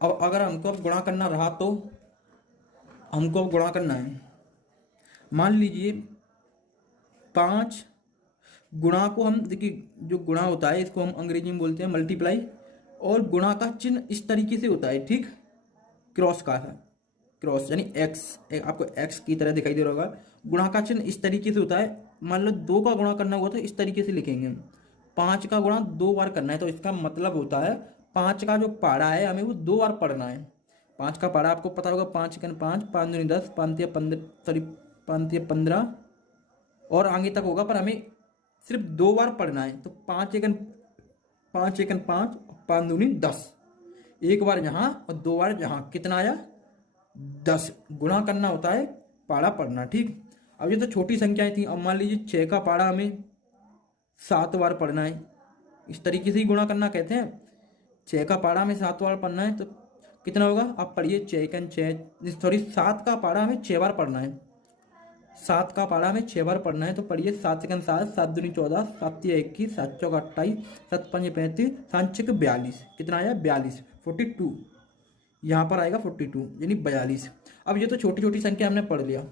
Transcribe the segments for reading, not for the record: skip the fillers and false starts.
अब अगर हमको अब गुणा करना रहा तो हमको अब गुणा करना है। मान लीजिए 5 गुणा को हम देखिए, जो गुणा होता है इसको हम अंग्रेजी में बोलते हैं मल्टीप्लाई। और गुणा का चिन्ह इस तरीके से होता है, ठीक, क्रॉस का था, क्रॉस यानी एक्स, आपको एक्स की तरह दिखाई दे रहा होगा। गुणा का चिन्ह इस तरीके से होता है। मान लो 2 का गुणा करना हुआ तो इस तरीके से लिखेंगे हम। 5 का गुणा 2 बार करना है, तो इसका मतलब होता है 5 का जो पारा है हमें वो 2 बार पढ़ना है। 5 का पारा आपको पता होगा, 5 एकन 5, 5 दूनी 10, 5 तिया 15, सॉरी 5 तिया 15 और आगे तक होगा, पर हमें सिर्फ 2 बार पढ़ना है। तो 5 एकन 5, 5 दूनी 10, एक बार यहाँ और 2 बार यहाँ, कितना आया 10। गुणा करना होता है, पाड़ा पढ़ना, ठीक। अब ये तो छोटी संख्याएं थी। अब मान लीजिए 6 का पाड़ा हमें 7 बार पढ़ना है, इस तरीके से ही गुणा करना कहते हैं। 6 का पाड़ा हमें 7 बार पढ़ना है, तो कितना होगा आप पढ़िए, 6 एकन 6, सॉरी 7 का पाड़ा हमें 6 बार पढ़ना है। 7 का पारा हमें 6 बार पढ़ना है, तो पढ़िए 7 सेकंड 7, 7 दूनी 14, 7 तिया 21, 7 चौका 28, 7 पंजे 35, 7 छक 42, कितना आया 42, 42, यहाँ पर आएगा 42 यानी 42। अब ये तो छोटी छोटी संख्या हमने पढ़ लिया।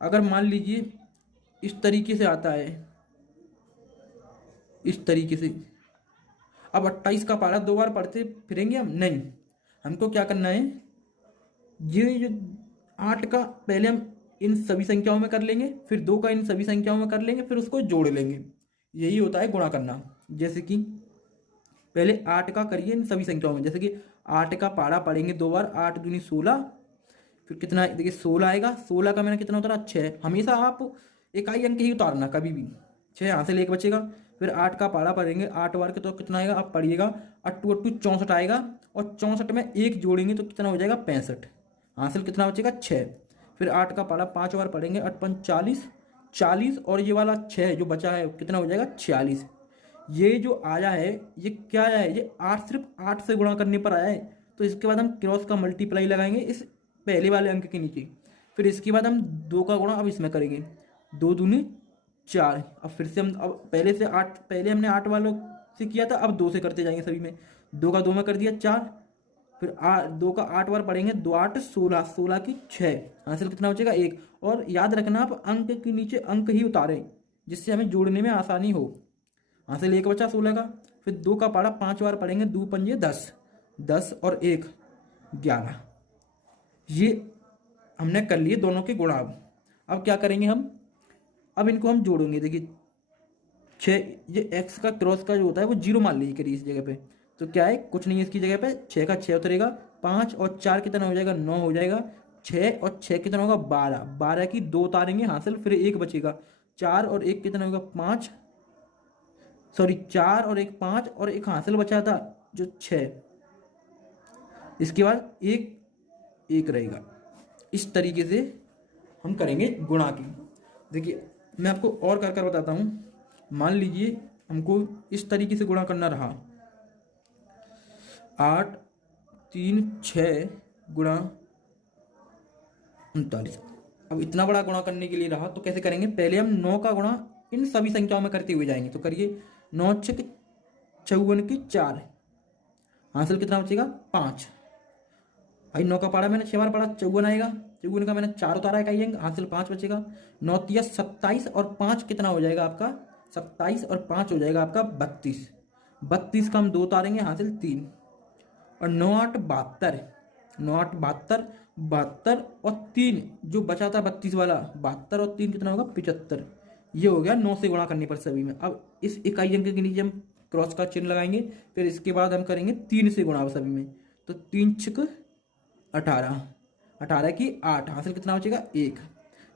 अगर मान लीजिए इस तरीके से आता है, इस तरीके से, अब 28 का पारा 2 बार पढ़ते फिरेंगे हम नहीं, हमको क्या करना है, ये जो 8 का पहले हम इन सभी संख्याओं में कर लेंगे, फिर 2 का इन सभी संख्याओं में कर लेंगे, फिर उसको जोड़ लेंगे। यही होता है गुणा करना। जैसे कि पहले 8 का करिए इन सभी संख्याओं में, जैसे कि 8 का पारा पढ़ेंगे 2 बार, 8 दूनी 16, फिर कितना देखिए 16 आएगा। 16 का मैंने कितना उतारा 6, हमेशा आप इकाई अंक ही उतारना कभी भी, 6 यहाँ से लेके बचेगा। फिर 8 का पारा पढ़ेंगे 8 बार के, तो कितना आएगा आप पढ़िएगा, 8 8 64 आएगा। और 64 में 1 जोड़ेंगे तो कितना हो जाएगा 65, हासिल कितना बचेगा 6। फिर 8 का पारा 5 बार पढ़ेंगे, 8 5 40, 40 और ये वाला 6 जो बचा है कितना हो जाएगा 46। ये जो आया है ये क्या आया है, ये 8 सिर्फ 8 से गुणा करने पर आया है। तो इसके बाद हम क्रॉस का मल्टीप्लाई लगाएंगे इस पहले वाले अंक के नीचे। फिर इसके बाद हम 2 का गुणा अब इसमें करेंगे, 2 दूनी 4। अब फिर से हम, अब पहले से 8, पहले हमने 8 वालों से किया था, अब 2 से करते जाएंगे सभी में। 2 का 2 में कर दिया 4, फिर 2 का 8 बार पढ़ेंगे, 2 8 16, 16 की 6, हासिल कितना बचेगा 1। और याद रखना आप अंक के नीचे अंक ही उतारें, जिससे हमें जोड़ने में आसानी हो। हासिल 1 बचा 16 का। फिर 2 का पारा 5 बार पढ़ेंगे, 2 पंजे 10, 10 और 1 11। ये हमने कर लिए दोनों के गुणा। अब क्या करेंगे हम, अब इनको हम जोड़ेंगे। देखिए 6, ये x का क्रॉस का जो होता है वो 0 मान लीजिए करिए इस जगह पे, तो क्या है कुछ नहीं है इसकी जगह पे, 6 का 6 उतरेगा, 5 और 4 कितना हो जाएगा 9 हो जाएगा, 6 और 6 कितना होगा 12, 12 की 2 उतारेंगे हासिल, फिर 1 बचेगा, 4 और 1 कितना होगा 5, सॉरी 4 और 1 5 और 1 हासिल बचा था जो 6, इसके बाद 1 1 रहेगा। इस तरीके से हम करेंगे गुणा की। देखिए मैं आपको और कर कर बताता हूँ। मान लीजिए हमको इस तरीके से गुणा करना रहा, 8 3 6 गुणा 39। अब इतना बड़ा गुणा करने के लिए रहा तो कैसे करेंगे, पहले हम 9 का गुणा इन सभी संख्याओं में करते हुए जाएंगे। तो करिए 9 6 54 की 4, हासिल कितना बचेगा 5। भाई 9 का पारा मैंने 6 बार पढ़ा, 54 आएगा, 54 का मैंने 4 उतारा इकाई अंक, हासिल 5 बचेगा। 9 तिया 27 और 5 कितना हो जाएगा आपका 27 और 5 हो जाएगा आपका 32, 32 का हम 2 उतारेंगे, हासिल 3। और 9 8 72, 9 8 72, 72 और 3 जो बचा था 32 वाला, 72 और 3 कितना होगा 75। ये हो गया 9 से गुणा करने पर सभी में। अब इस इकाई अंक के नीचे हम क्रॉस का चिन्ह लगाएंगे, फिर इसके बाद हम करेंगे 3 से गुणा सभी में। तो 3 6 18, 18 की 8, हासिल कितना बचेगा 1,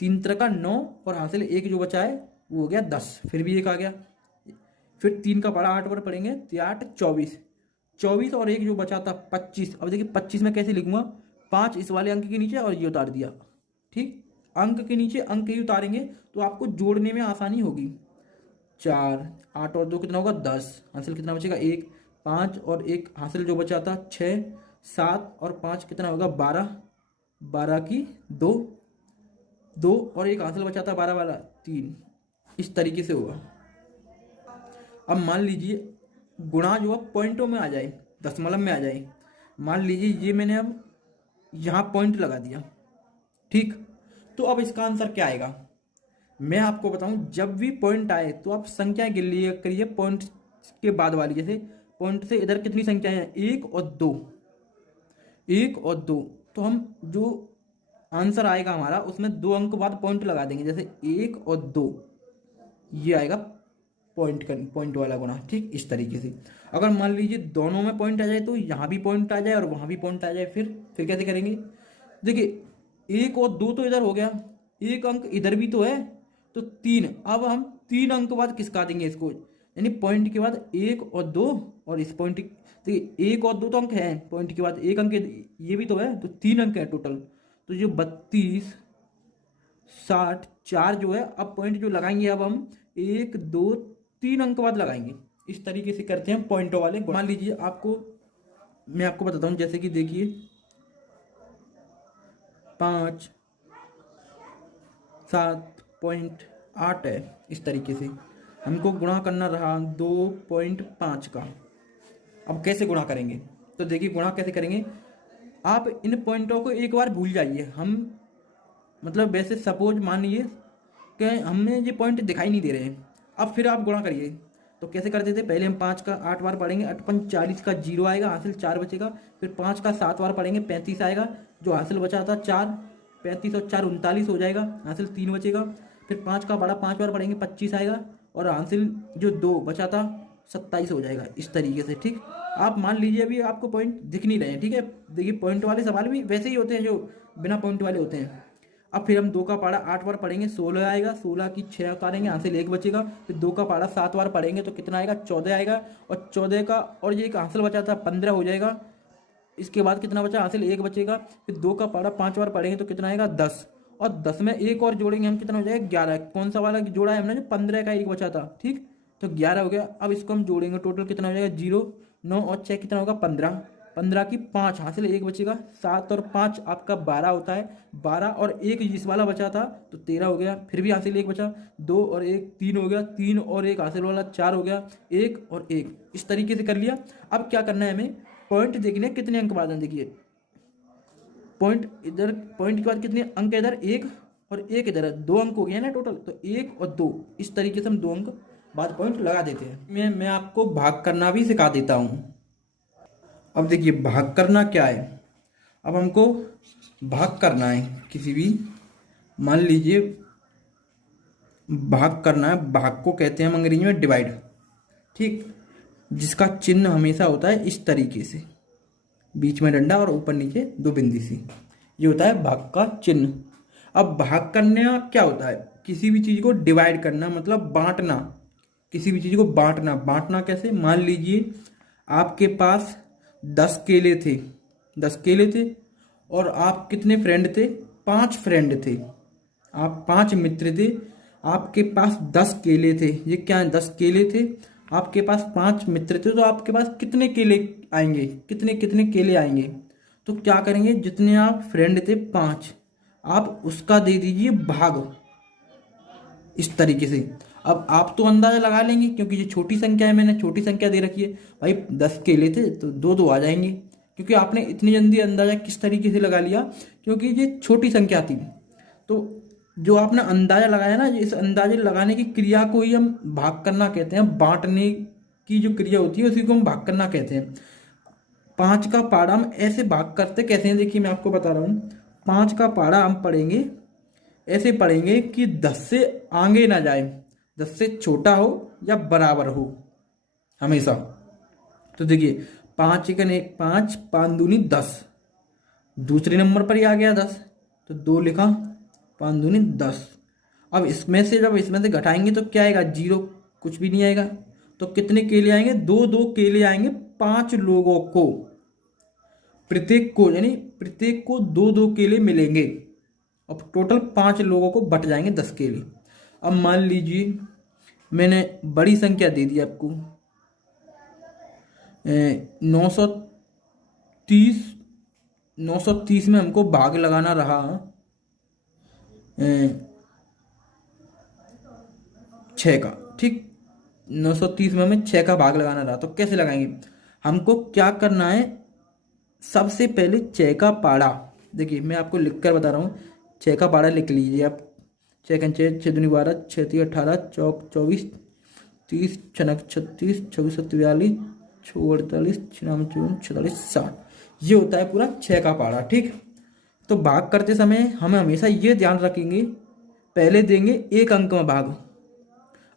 3 तरह का 9 और हासिल 1 जो बचा है वो हो गया 10, फिर भी 1 आ गया। फिर 3 का बड़ा 8 पर पढ़ेंगे, 8 24, 24 और 1 जो बचा था 25। अब देखिए 25 में कैसे लिखूंगा, 5 इस वाले अंक के नीचे और ये उतार दिया, ठीक, अंक के नीचे अंक ही उतारेंगे तो आपको जोड़ने में आसानी होगी। 4 8 और 2 कितना होगा 10, हासिल कितना बचेगा 1, 5 और 1 हासिल जो बचा था 6, 7 और 5 कितना होगा 12, 12 की 2, 2 और 1 हासिल बचा था 12 वाला 3। इस तरीके से होगा। अब मान लीजिए गुणा जो है पॉइंटों में आ जाए, दशमलव में आ जाए, मान लीजिए ये मैंने अब यहाँ पॉइंट लगा दिया, ठीक। तो अब इसका आंसर क्या आएगा, मैं आपको बताऊं, जब भी पॉइंट आए तो आप संख्या गिन लिया करिए पॉइंट के बाद वाली। जैसे पॉइंट से इधर कितनी संख्याएं हैं, 1 और 2, 1 और 2। तो हम जो आंसर आएगा हमारा उसमें 2 अंक बाद पॉइंट लगा देंगे, जैसे 1 और 2, ये आएगा पॉइंट वाला गुणा, ठीक। इस तरीके से अगर मान लीजिए दोनों में पॉइंट आ जाए तो यहाँ भी पॉइंट आ जाए और वहाँ भी पॉइंट आ जाए, फिर कैसे करेंगे। देखिए 1 और 2 तो इधर हो गया, 1 अंक इधर भी तो है, तो 3। अब हम 3 अंक बाद किसका देंगे इसको, यानी पॉइंट के बाद 1 और 2, और इस पॉइंट, देखिए 1 और 2 तो अंक है, पॉइंट के बाद 1 अंक ये भी तो है, तो 3 अंक है टोटल। तो जो 32, 60, 4 जो है, अब पॉइंट जो लगाएंगे अब हम 1, 2, 3 अंक बाद लगाएंगे। इस तरीके से करते हैं पॉइंटों वाले। मान लीजिए मैं आपको बताता हूँ, जैसे कि देखिए 5, 7.8 है, इस तरीके से हमको गुणा करना रहा 2.5 का। अब कैसे गुणा करेंगे, तो देखिए गुणा कैसे करेंगे, आप इन पॉइंटों को एक बार भूल जाइए। हम मतलब वैसे सपोज मानिए कि हमें ये पॉइंट दिखाई नहीं दे रहे हैं, अब फिर आप गुणा करिए। तो कैसे करते थे, पहले हम 5 का 8 बार पढ़ेंगे, 8×5 = 40 का 0 आएगा, हासिल 4 बचेगा। फिर 5 का 7 बार पढ़ेंगे, 35 आएगा, जो हासिल बचा था 4, 35 और 4 39 हो जाएगा, हासिल 3 बचेगा। फिर 5 का बड़ा 5 बार पढ़ेंगे, 25 आएगा, और हासिल जो 2 बचा था 27 हो जाएगा, इस तरीके से, ठीक। आप मान लीजिए अभी आपको पॉइंट दिख नहीं रहे हैं, ठीक है। देखिए पॉइंट वाले सवाल भी वैसे ही होते हैं जो बिना पॉइंट वाले होते हैं। अब फिर हम 2 का पारा 8 बार पढ़ेंगे, 16 आएगा, 16 की 6 उतारेंगे, हासिल 1 बचेगा। फिर 2 का पारा 7 बार पढ़ेंगे तो कितना आएगा, 14 आएगा, और 14 का और ये एक हासिल बचा था 15 हो जाएगा। इसके बाद कितना बचा, हासिल 1 बचेगा। फिर 2 का पारा 5 बार पढ़ेंगे तो कितना आएगा, 10, और 10 में एक और जोड़ेंगे हम, कितना हो जाएगा, 11। कौन सा वाला जोड़ा है हमने, जो 15 का 1 बचा था, ठीक। तो 11 हो गया। अब इसको हम जोड़ेंगे, टोटल कितना हो जाएगा, 0, 9 और 6 कितना होगा, 15, 15 की 5, हासिल 1 बचेगा। 7 और 5 आपका 12 होता है, 12 और 1 इस वाला बचा था तो 13 हो गया। फिर भी हासिल 1 बचा, 2 और 1 3 हो गया, 3 और 1 हासिल वाला 4 हो गया, 1 और 1, इस तरीके से कर लिया। अब क्या करना है हमें, पॉइंट देखने कितने अंक बाद हैं। देखिए पॉइंट इधर, पॉइंट के बाद कितने अंक इधर, 1 और 1 इधर है, 2 अंक हो गए ना टोटल, तो 1 और 2, इस तरीके से हम 2 अंक बाद पॉइंट लगा देते हैं। मैं आपको भाग करना भी सिखा देता हूँ। अब देखिए भाग करना क्या है, अब हमको भाग करना है किसी भी, मान लीजिए भाग करना है, भाग को कहते हैं हम अंग्रेजी में डिवाइड, ठीक। जिसका चिन्ह हमेशा होता है इस तरीके से, बीच में डंडा और ऊपर नीचे 2 बिंदी सी, ये होता है भाग का चिन्ह। अब भाग करना क्या होता है, किसी भी चीज़ को डिवाइड करना, मतलब बांटना, किसी भी चीज़ को बांटना। बांटना कैसे, मान लीजिए आपके पास 10 केले थे, 10 केले थे, और आप कितने फ्रेंड थे, 5 फ्रेंड थे, आप 5 मित्र थे, आपके पास 10 केले थे। ये क्या है, 10 केले थे, आपके पास 5 मित्र थे, तो आपके पास कितने केले आएंगे, कितने कितने केले आएंगे। तो क्या करेंगे, जितने आप फ्रेंड थे 5, आप उसका दे दीजिए भाग, इस तरीके से। अब आप तो अंदाजा लगा लेंगे क्योंकि ये छोटी संख्या है, मैंने छोटी संख्या दे रखी है भाई, 10 केले थे तो 2 2 आ जाएंगे, क्योंकि आपने इतनी जल्दी अंदाजा किस तरीके से लगा लिया, क्योंकि ये छोटी संख्या थी। तो जो आपने अंदाजा लगाया ना, इस अंदाजे लगाने की क्रिया को ही हम भाग करना कहते हैं। बांटने की जो क्रिया होती है उसी को हम भाग करना कहते हैं। 5 का पारा हम ऐसे भाग करते कैसे हैं, देखिए मैं आपको बता रहा हूँ। 5 का पारा हम पढ़ेंगे, ऐसे पढ़ेंगे कि 10 से आगे ना जाए, 10 से छोटा हो या बराबर हो हमेशा। तो देखिए 5 × 1 5, 5 दूनी 10, दूसरे नंबर पर ही आ गया 10, तो 2 लिखा, 5 दूनी 10। अब इसमें से जब इसमें से घटाएंगे तो क्या आएगा, 0, कुछ भी नहीं आएगा। तो कितने केले आएंगे, 2 2 केले आएंगे 5 लोगों को, प्रत्येक को, यानी प्रत्येक को 2 2 केले मिलेंगे। अब टोटल 5 लोगों को बट जाएंगे 10 केले। अब मान लीजिए मैंने बड़ी संख्या दे दी आपको, 930, 930 में हमको भाग लगाना रहा 6 का, ठीक। 930 में हमें 6 का भाग लगाना रहा, तो कैसे लगाएंगे, हमको क्या करना है, सबसे पहले 6 का पाड़ा, देखिए मैं आपको लिख कर बता रहा हूँ, 6 का पाड़ा लिख लीजिए आप। 6 6 दूनी 12, 6 3 18, चौक 24, 30 छनक 36, 26 7 42, 48 96 54 46 60। ये होता है पूरा 6 का पाड़ा। ठीक, तो भाग करते समय हमें हमेशा ये ध्यान रखेंगे, पहले देंगे एक अंक में भाग।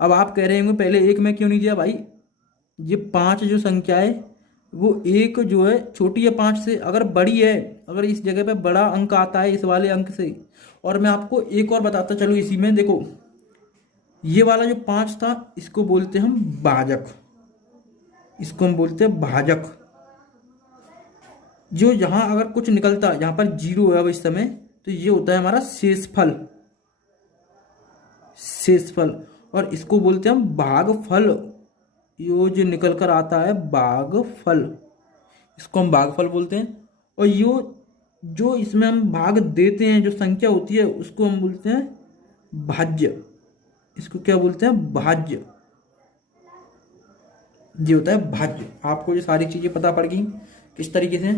अब आप कह रहे होंगे पहले एक में क्यों नहीं दिया भाई, ये 5 जो संख्या है वो एक जो है छोटी है 5 से, अगर बड़ी है, अगर इस जगह पे बड़ा अंक आता है इस वाले अंक से। और मैं आपको एक और बताता चलूँ इसी में, देखो ये वाला जो 5 था इसको बोलते हैं हम भाजक, इसको हम बोलते हैं भाजक। जो यहाँ अगर कुछ निकलता है, यहाँ पर 0 है अब इस समय, तो ये होता है हमारा शेषफल, शेषफल। और इसको बोलते हैं हम भागफल, यो जो निकल कर आता है भागफल, इसको हम भागफल बोलते हैं। और यो जो इसमें हम भाग देते हैं, जो संख्या होती है उसको हम बोलते हैं भाज्य, इसको क्या बोलते हैं भाज्य, ये होता है भाज्य। आपको ये सारी चीजें पता पड़ गई किस तरीके से।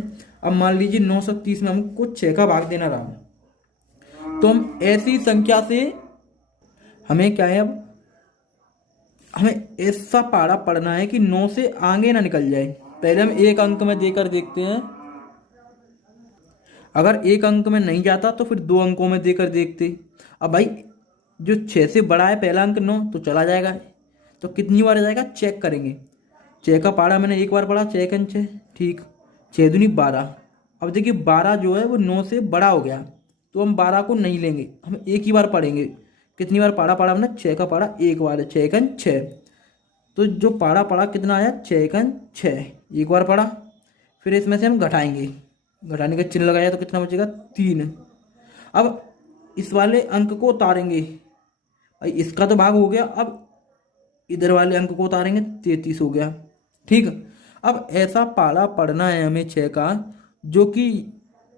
अब मान लीजिए 930 में हमको 6 का भाग देना रहा, तो हम ऐसी संख्या से हमें क्या है, अब हमें ऐसा पारा पढ़ना है कि 9 से आगे ना निकल जाए। पहले हम एक अंक में देकर देखते हैं, अगर एक अंक में नहीं जाता तो फिर 2 अंकों में देकर देखते। अब भाई जो 6 से बड़ा है पहला अंक 9, तो चला जाएगा, तो कितनी बार जाएगा चेक करेंगे। 6 का पारा मैंने एक बार पढ़ा, 6 6, ठीक, 6 दूनी 12। अब देखिए 12 जो है वो 9 से बड़ा हो गया, तो हम 12 को नहीं लेंगे, हम एक ही बार पढ़ेंगे। कितनी बार पाड़ा पढ़ा हमने, 6 का पाड़ा एक बार, 6 6, तो जो पाड़ा पड़ा कितना आया 6 6, एक बार पढ़ा। फिर इसमें से हम घटाएंगे, घटाने का चिन्ह लगाया तो कितना बचेगा 3। अब इस वाले अंक को उतारेंगे, भाई इसका तो भाग हो गया, अब इधर वाले अंक को उतारेंगे 33 हो गया। ठीक, अब ऐसा पाला पढ़ना है हमें 6 का जो कि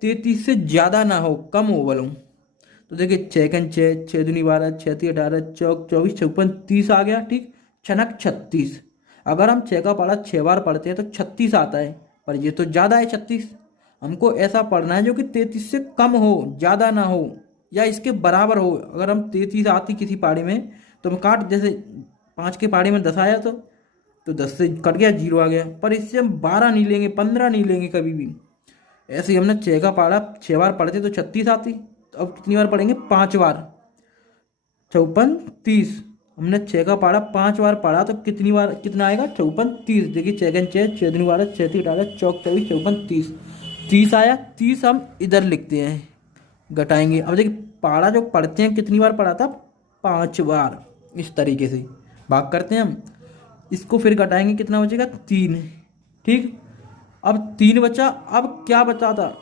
33 से ज़्यादा ना हो, कम हो बोलूँ। तो देखिए 6 6, 6 दूनी 12, 6 3 18, चौक 24 54 30 आ गया। ठीक, छनक 36। अगर हम 6 का पारा 6 बार पढ़ते हैं तो 36 आता है, पर ये तो ज़्यादा है 36। हमको ऐसा पढ़ना है जो कि 33 से कम हो, ज़्यादा ना हो, या इसके बराबर हो। अगर हम 33 आती किसी पाड़े में तो हम काट, जैसे 5 के पाड़े में 10 आया तो 10 से कट गया, 0 आ गया। पर इससे हम 12 नहीं लेंगे, 15 नहीं लेंगे कभी भी। ऐसे ही हमने 6 का पारा 6 बार पढ़ते तो 36 आती, तो अब कितनी बार पढ़ेंगे 5 बार, 54 30। हमने 6 का पारा 5 बार पढ़ा तो कितनी बार कितना आएगा 54 30। देखिए 6 6, 6 दूनी 12, 6 3 18, चौक 24 54 30, 30 आया। 30 हम इधर लिखते हैं, घटाएंगे। अब देखिए पारा जो पढ़ते हैं कितनी बार पढ़ा था 5 बार, इस तरीके से भाग करते हैं हम। इसको फिर घटाएंगे, कितना बचेगा 3। ठीक, अब 3 बचा। अब क्या बचा था,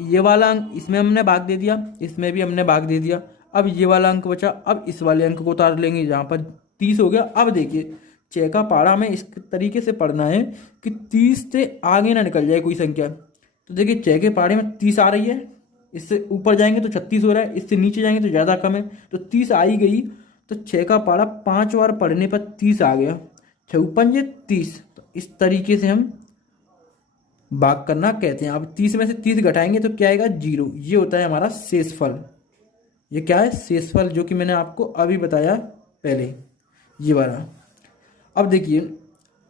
ये वाला अंक इसमें हमने भाग दे दिया, इसमें भी हमने भाग दे दिया। अब ये वाला अंक बचा, अब इस वाले अंक को उतार लेंगे, जहाँ पर 30 हो गया। अब देखिए 6 का पारा में इस तरीके से पढ़ना है कि 30 से आगे ना निकल जाए कोई संख्या। तो देखिए 6 के पारे में 30 आ रही है, इससे ऊपर जाएंगे तो 36 हो रहा है, इससे नीचे जाएंगे तो ज़्यादा कम है, तो 30 आ ही गई। तो 6 का पारा 5 बार पढ़ने पर 30 आ गया, 56 30। तो इस तरीके से हम भाग करना कहते हैं। अब 30 में से 30 घटाएंगे तो क्या आएगा 0। ये होता है हमारा शेषफल। ये क्या है शेषफल, जो कि मैंने आपको अभी बताया पहले, ये वाला। अब देखिए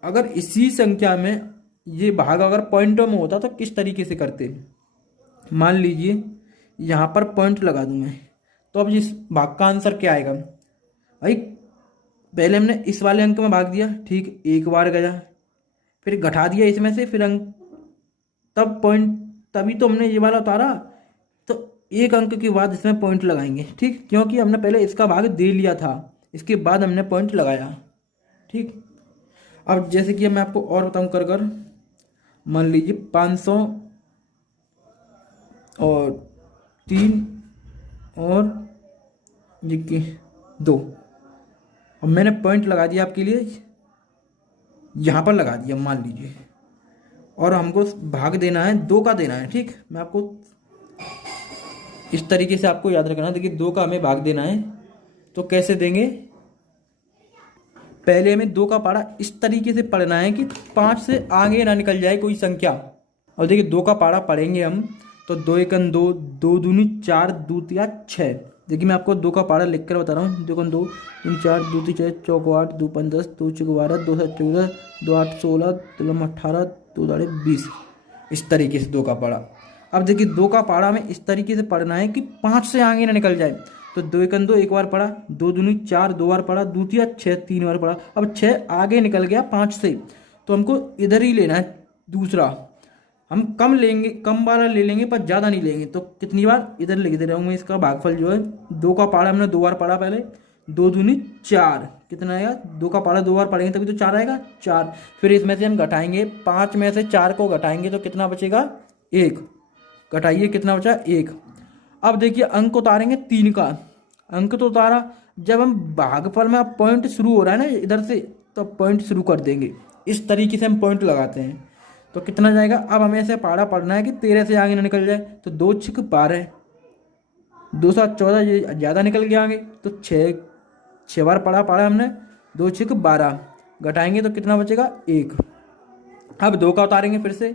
अगर इसी संख्या में ये भाग अगर पॉइंटों में होता तो किस तरीके से करते। मान लीजिए यहाँ पर पॉइंट लगा दूं मैं, तो अब इस भाग का आंसर क्या आएगा भाई। पहले हमने इस वाले अंक में भाग दिया, ठीक, एक बार गया, फिर घटा दिया इसमें से, फिर अंक, तब पॉइंट, तभी तो हमने ये वाला उतारा। तो एक अंक के बाद इसमें पॉइंट लगाएंगे, ठीक, क्योंकि हमने पहले इसका भाग दे लिया था, इसके बाद हमने पॉइंट लगाया। ठीक, अब जैसे कि मैं आपको और बताऊं कर मान लीजिए 500 और 3 और ये 2। अब मैंने पॉइंट लगा दिया आपके लिए, यहाँ पर लगा दिया मान लीजिए, और हमको भाग देना है 2 का देना है। ठीक, मैं आपको इस तरीके से आपको याद रखना। देखिए 2 का हमें भाग देना है, तो कैसे देंगे, पहले हमें 2 का पारा इस तरीके से पढ़ना है कि 5 से आगे ना निकल जाए कोई संख्या। और देखिए 2 का पारा पढ़ेंगे हम तो 2 एकन 2, 2 दूनी 4, 2 तिया 6। देखिए मैं आपको 2 का पारा लिख कर बता रहा हूँ। 2 एकन 2, 3 4, 2 3 6, चौको 8, 2 5 10, 2 6 12, 2 7 14, 2 8 16, 2 9 18, 2 दाढ़े 20। इस तरीके से 2 का पारा। अब देखिए 2 का पारा में इस तरीके से पढ़ना है कि 5 से आगे ना निकल जाए। तो 2 एकन 2 एक बार पढ़ा, 2 दूनी 4 2 बार पढ़ा, 2 तिया 6 3 बार पढ़ा। अब 6 आगे निकल गया 5 से, तो हमको इधर ही लेना है दूसरा। हम कम लेंगे, कम वाला ले लेंगे पर ज़्यादा नहीं लेंगे। तो कितनी बार इधर लिख दे रहा हूँ मैं इसका भागफल जो है। 2 का पारा हमने 2 बार पढ़ा पहले, 2 दूनी 4, कितना आएगा? 2 का पारा 2 बार पढ़ेंगे तभी तो 4 आएगा, 4। फिर इसमें से हम घटाएंगे, 5 में से 4 को घटाएंगे तो कितना बचेगा? 1। घटाइए, कितना बचा? 1। अब देखिए अंक उतारेंगे 3 का। अंक तो उतारा, जब हम भागफल में अब पॉइंट शुरू हो रहा है ना इधर से, तो पॉइंट शुरू कर देंगे। इस तरीके से हम पॉइंट लगाते हैं। तो कितना जाएगा? अब हमें ऐसे पारा पढ़ना है कि 13 से आगे ना निकल जाए। तो 2 6 12, 2 7 14, ये ज़्यादा निकल गया आगे। तो 6 बार पढ़ा हमने, 2 6 12, घटाएंगे तो कितना बचेगा? 1। अब 2 का उतारेंगे फिर से,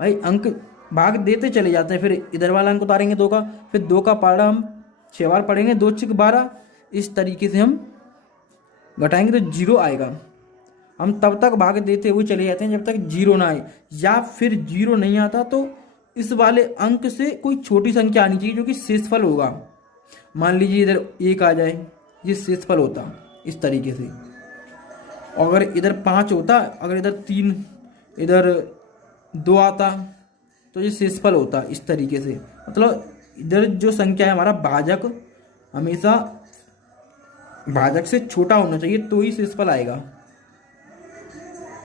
भाई अंक भाग देते चले जाते हैं। फिर इधर वाला अंक उतारेंगे 2 का, फिर 2 का पारा हम 6 बार पढ़ेंगे, 2 6 12। इस तरीके से हम घटाएंगे तो 0 आएगा। हम तब तक भाग देते हुए चले जाते हैं जब तक 0 ना आए, या फिर 0 नहीं आता तो इस वाले अंक से कोई छोटी संख्या आनी चाहिए जो कि शेषफल होगा। मान लीजिए इधर 1 आ जाए, ये शेषफल होता इस तरीके से। अगर इधर 5 होता, अगर इधर 3, इधर 2 आता तो ये शेषफल होता इस तरीके से। मतलब इधर जो संख्या है हमारा भाजक हमेशा भाजक से छोटा होना चाहिए तो ही शेषफल आएगा।